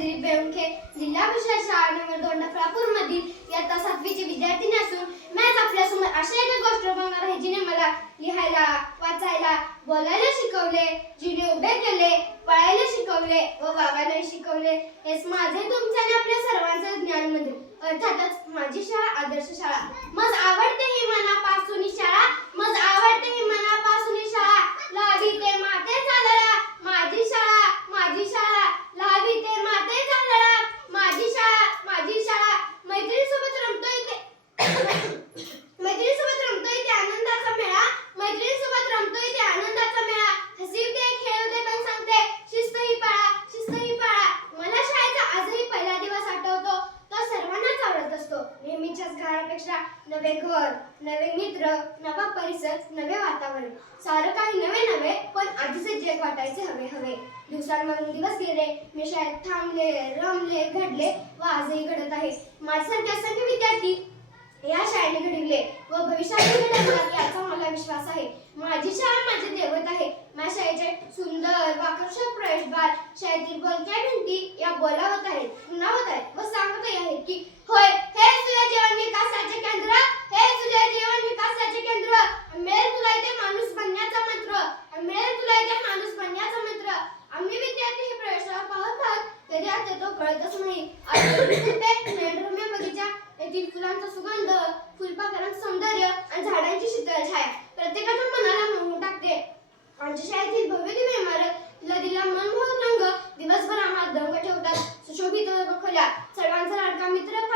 दिलीप बेमखे जिल्हा परिषद शाळा नंबर दोन डफळापूर मधील इयत्ता सातवीची विद्यार्थिनी असून मी आज आपल्यासमोर अशा एका गोष्ट बघणार आहे जिने मला लिहायला वाचायला बोलायला शिकवले जिने उभे केले पळायला शिकवले व वागायला शिकवले. हेच माझे तुमचे आणि आपल्या सर्वांचे ज्ञान मंदिर. अर्थातच माझी शाळा आदर्श शाळा. मग आवडते नवे घर नवे मित्र नवा परिसर नवे वातावरण. सारं काही नवे नवे पण आधीचे जग वाटायचे हवे हवे. दिवसांमधून दिवस गेले मी शाळेत थांबले रमले घडले व आजही घडत आहे. माझ्यासारखे असंख्य विद्यार्थी या शाळेने घडविले व भविष्यात घडवणार याचा मला विश्वास आहे. माझी शाळा माझे दैवत आहे. माझ्या शाळेचे सुंदर व आकर्षक प्रवेशद्वार शाळेतील बोलक्या भिंती या बोलावत आहेत उन्हावत आहेत व सांगतही आहेत की होय हे तुझ्या जीवन विकासाचे केंद्र हे तुझ्या जीवन विकासाचे केंद्र मिळेल तुला इथे माणूस बनण्याचा मंत्र मिळेल तुला इथे माणूस बनण्याचा मंत्र आम्ही विद्यार्थी हे प्रवेशद्वार पाहत आहोत कधी आता तो नाही आज बगीचा. येथील फुलांचा सुगंध फुलपाखरांचं सौंदर्य आणि झाडांची शीतल छाया. प्रत्येकाच्या मनाला मोहून टाकते. आमच्या शाळेतील भव्य दिव्य इमारत तिला दिला मनमोहक रंग दिवसभर आम्हाला दंग ठेवतात. सुशोभित खोल्या सर्वांचा लाडका मित्र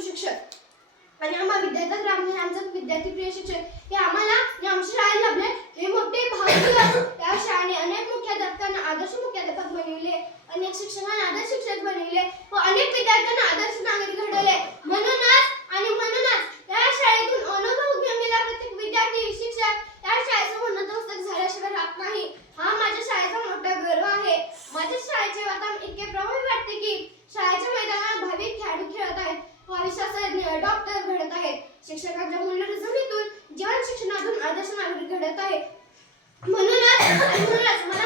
शिक्षक आणि आम्हा विद्यार्थ्यात राबणारे आमचे विद्यार्थी प्रिय शिक्षक. हे आम्हाला आमच्या शाळेत लाभले हे मोठे भाग्य त्या शाळेने अनेक मुख्याध्यापकांना आदर्श मुख्याध्यापक बनविले अनेक शिक्षकांना आदर्श शिक्षक बनविले व अनेक विद्यार्थ्यांना आदर्श नागरिक घडवले. म्हणूनच आणि म्हणूनच या शाळेतून अनुभव घेऊन प्रत्येक विद्यार्थी शिक्षक या शाळेसमोर नतमस्तक झाल्याशिवाय राहत नाही. हा माझ्या शाळेचा मोठा गर्व आहे. माझ्या शाळेचे वातावरण इतके प्रभावी वाटते की शाळेच्या मैदानावर भावी खेळाडू खेळत आहेत भविष्यासाठी डॉक्टर घडत आहेत. शिक्षकांच्या मूल्यरचनेतून जीवन शिक्षणातून आदर्श नागरिक घडत आहे म्हणूनच म्हणूनच मला